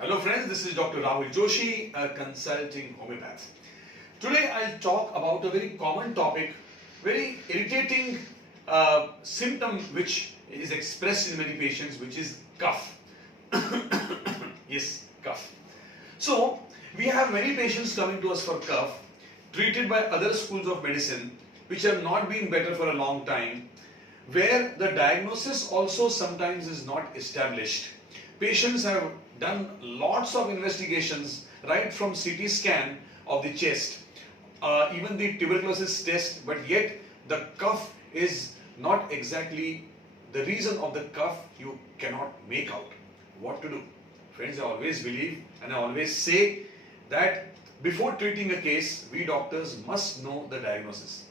Hello friends, this is Dr. Rahul Joshi, a consulting homeopath. Today I'll talk about a very common topic, very irritating symptom which is expressed in many patients, which is cough. Yes, cough. So we have many patients coming to us for cough, treated by other schools of medicine, which have not been better for a long time, where the diagnosis also sometimes is not established. Patients have done lots of investigations right from CT scan of the chest, even the tuberculosis test, but yet the cough is not exactly the reason of the cough you cannot make out. What to do? Friends, I always believe and I always say that before treating a case, we doctors must know the diagnosis.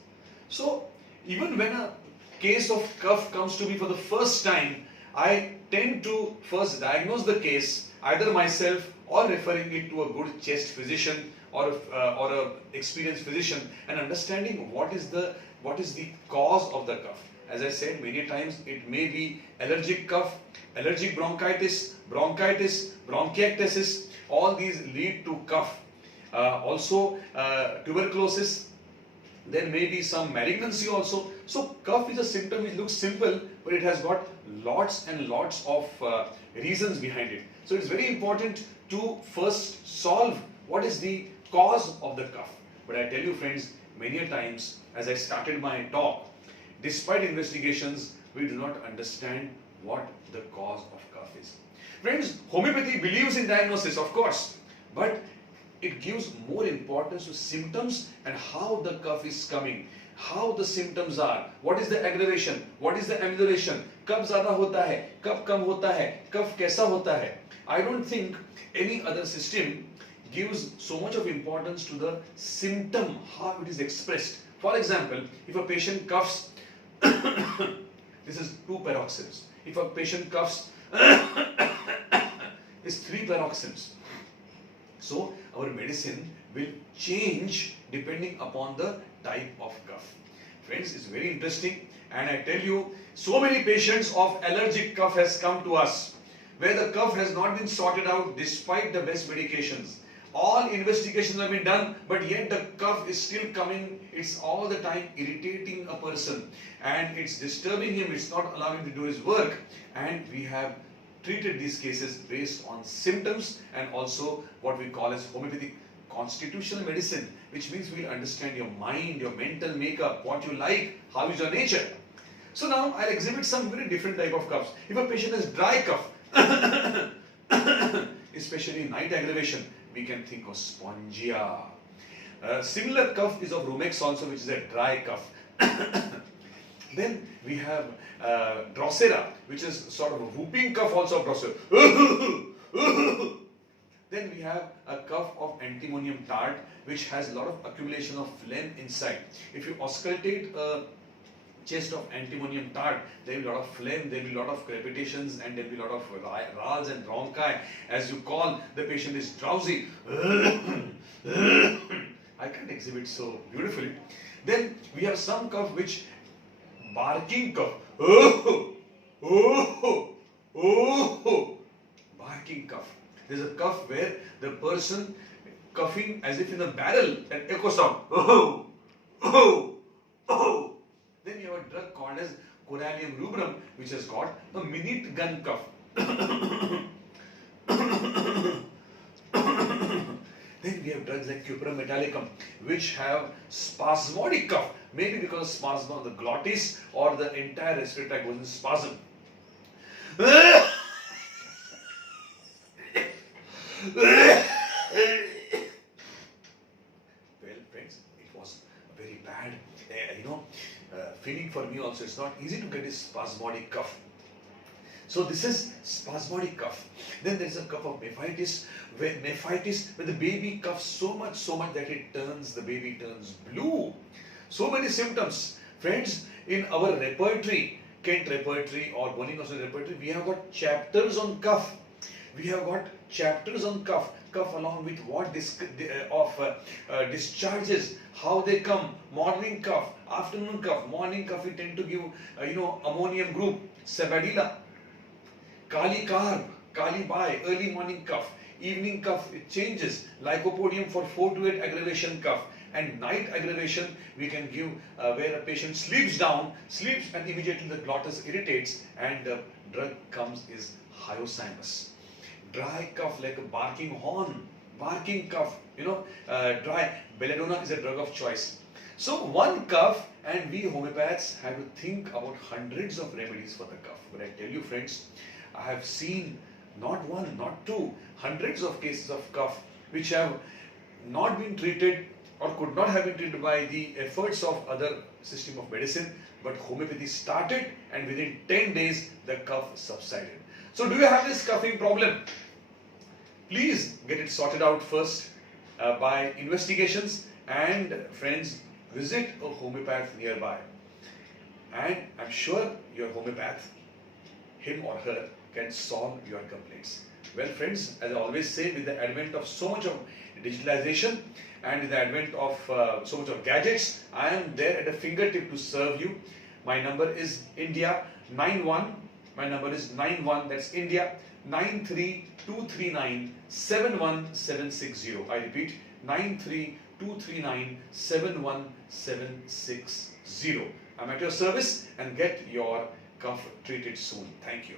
So, even when a case of cough comes to me for the first time, I tend to first diagnose the case either myself or referring it to a good chest physician or a experienced physician and understanding what is the cause of the cough. As I said many times, it may be allergic cough, allergic bronchitis, bronchiectasis. All these lead to cough. Also tuberculosis. There may be some malignancy also. So cough is a symptom which looks simple, but it has got lots and lots of reasons behind it. So it's very important to first solve what is the cause of the cough. But I tell you friends, many a times as I started my talk, despite investigations, we do not understand what the cause of cough is. Friends, homeopathy believes in diagnosis, of course, but it gives more importance to symptoms and how the cough is coming, how the symptoms are, what is the aggravation, what is the amelioration, कब ज़्यादा होता है, कब कम होता है, कब कैसा होता है. I don't think any other system gives so much of importance to the symptom, how it is expressed. For example, if a patient coughs, this is 2 paroxysms. If a patient coughs, is 3 paroxysms. So our medicine will change depending upon the type of cough. Friends, it's very interesting, and I tell you, so many patients of allergic cough has come to us where the cough has not been sorted out despite the best medications. All investigations have been done, but yet the cough is still coming. It's all the time irritating a person and it's disturbing him, it's not allowing him to do his work, and we have treated these cases based on symptoms and also what we call as homeopathic constitutional medicine, which means we'll understand your mind, your mental makeup, what you like, how is your nature. So now I'll exhibit some very different type of coughs. If a patient has dry cough, especially night aggravation, we can think of spongia. Similar cough is of Rumex also, which is a dry cough. Then we have Drosera, which is sort of a whooping cough also of Drosera. Then we have a cough of antimonium tart, which has a lot of accumulation of phlegm inside. If you auscultate a chest of antimonium tart, there will be a lot of phlegm, there will be a lot of crepitations, and there will be a lot of rals and bronchi. As you call, the patient is drowsy. I can't exhibit so beautifully. Then we have some cough which barking cough. Barking cough. There's a cough where the person coughing as if in a barrel, an echo sound. Then you have a drug called as Corallium rubrum, which has got a minute gun cough. Then we have drugs like Cuprum metallicum, which have spasmodic cough, maybe because of spasm of the glottis or the entire respiratory tract goes in spasm. Well, friends, it was a very bad, feeling for me also. It's not easy to get this spasmodic cough. So this is spasmodic cough. Then there is a cough of nephitis, where the baby coughs so much that the baby turns blue. So many symptoms. Friends, in our repertory, Kent repertory or Bonning-Nosson repertory, we have got chapters on cough. We have got chapters on cough along with what discharges, how they come, morning cough, afternoon cough. Morning cough, we tend to give, ammonium group, Sabadilla. Kali Carb, Kali Bai, early morning cough. evening cough, it changes. Lycopodium for 4 to 8 aggravation cough, and night aggravation we can give where a patient sleeps down, sleeps, and immediately the glottis irritates and the drug comes is hyoscyamus. Dry cough like a barking horn, barking cough, dry, belladonna is a drug of choice. So one cough, and we homeopaths have to think about hundreds of remedies for the cough. But I tell you friends, I have seen not one, not two, hundreds of cases of cough which have not been treated or could not have been treated by the efforts of other system of medicine, but homeopathy started and within 10 days the cough subsided. So do you have this coughing problem? Please get it sorted out first by investigations, and friends, visit a homeopath nearby, and I'm sure your homeopath, him or her, can solve your complaints. Well friends, as I always say, with the advent of so much of digitalization and with the advent of so much of gadgets, I am there at a fingertip to serve you. My number is India 91. My number is 91. That's India 93239 I repeat, 93239 I'm at your service, and get your cough treated soon. Thank you.